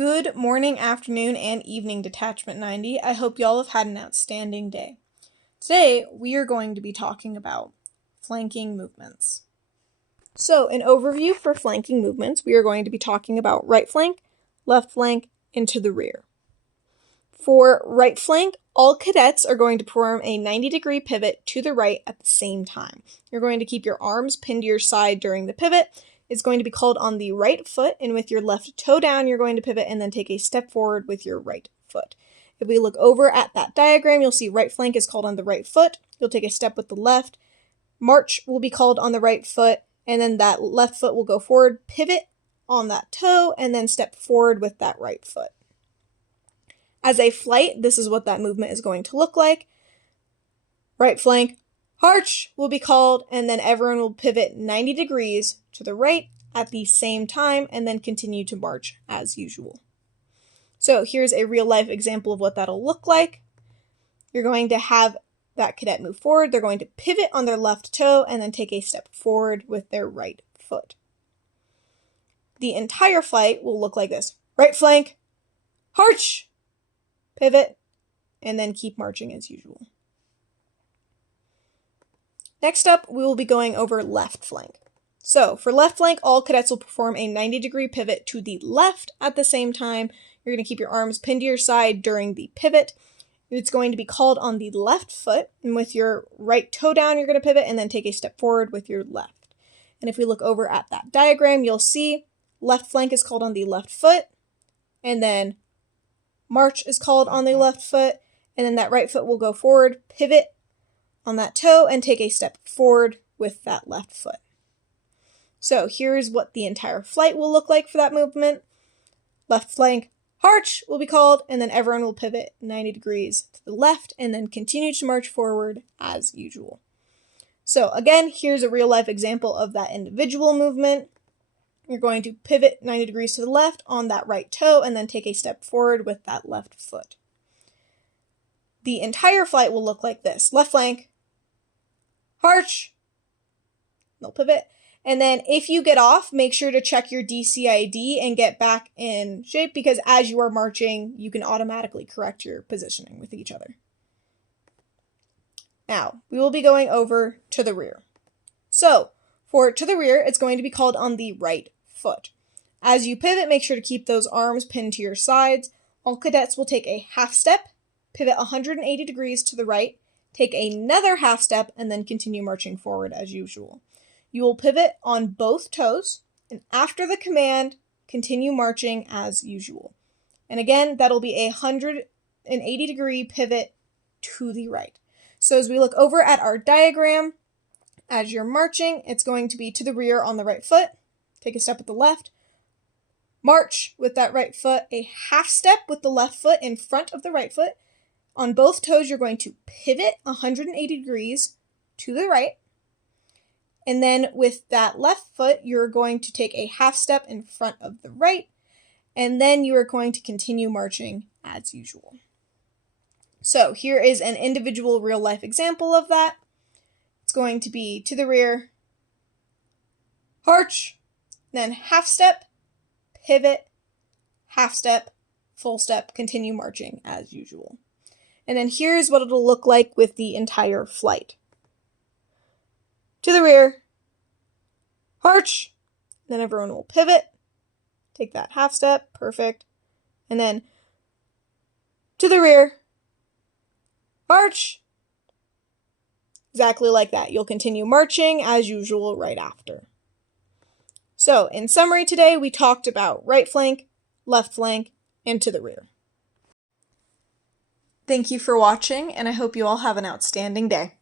Good morning, afternoon, and evening, Detachment 90. I hope y'all have had an outstanding day. Today, we are going to be talking about flanking movements. So, an overview for flanking movements, we are going to be talking about right flank, left flank, and to the rear. For right flank, all cadets are going to perform a 90-degree pivot to the right at the same time. You're going to keep your arms pinned to your side during the pivot. It's going to be called on the right foot, and with your left toe down, you're going to pivot and then take a step forward with your right foot. If we look over at that diagram, you'll see right flank is called on the right foot. You'll take a step with the left. March will be called on the right foot, and then that left foot will go forward, pivot on that toe, and then step forward with that right foot. As a flight, this is what that movement is going to look like. Right flank, arch will be called, and then everyone will pivot 90 degrees to the right at the same time, and then continue to march as usual. So here's a real-life example of what that'll look like. You're going to have that cadet move forward. They're going to pivot on their left toe, and then take a step forward with their right foot. The entire flight will look like this. Right flank, arch, pivot, and then keep marching as usual. Next up, we will be going over left flank. So for left flank, all cadets will perform a 90-degree pivot to the left at the same time. You're going to keep your arms pinned to your side during the pivot. It's going to be called on the left foot, and with your right toe down, you're going to pivot and then take a step forward with your left. And if we look over at that diagram, you'll see left flank is called on the left foot, and then march is called on the left foot, and then that right foot will go forward, pivot on that toe, and take a step forward with that left foot. So here's what the entire flight will look like for that movement. Left flank, arch will be called, and then everyone will pivot 90 degrees to the left, and then continue to march forward as usual. So again, here's a real-life example of that individual movement. You're going to pivot 90 degrees to the left on that right toe, and then take a step forward with that left foot. The entire flight will look like this. Left flank, arch, they'll pivot, and then if you get off, make sure to check your DCID and get back in shape, because as you are marching, you can automatically correct your positioning with each other. Now, we will be going over to the rear. So, for to the rear, it's going to be called on the right foot. As you pivot, make sure to keep those arms pinned to your sides. All cadets will take a half step, pivot 180 degrees to the right, take another half step, and then continue marching forward as usual. You will pivot on both toes, and after the command, continue marching as usual. And again, that'll be a 180-degree pivot to the right. So as we look over at our diagram, as you're marching, it's going to be to the rear on the right foot, take a step with the left, march with that right foot, a half step with the left foot in front of the right foot. On both toes, you're going to pivot 180 degrees to the right. And then with that left foot, you're going to take a half step in front of the right. And then you are going to continue marching as usual. So here is an individual real-life example of that. It's going to be to the rear, arch, then half step, pivot, half step, full step, continue marching as usual. And then here's what it'll look like with the entire flight. To the rear, arch, then everyone will pivot, take that half step, perfect, and then to the rear, arch, exactly like that. You'll continue marching as usual right after. So, in summary today, we talked about right flank, left flank, and to the rear. Thank you for watching, and I hope you all have an outstanding day.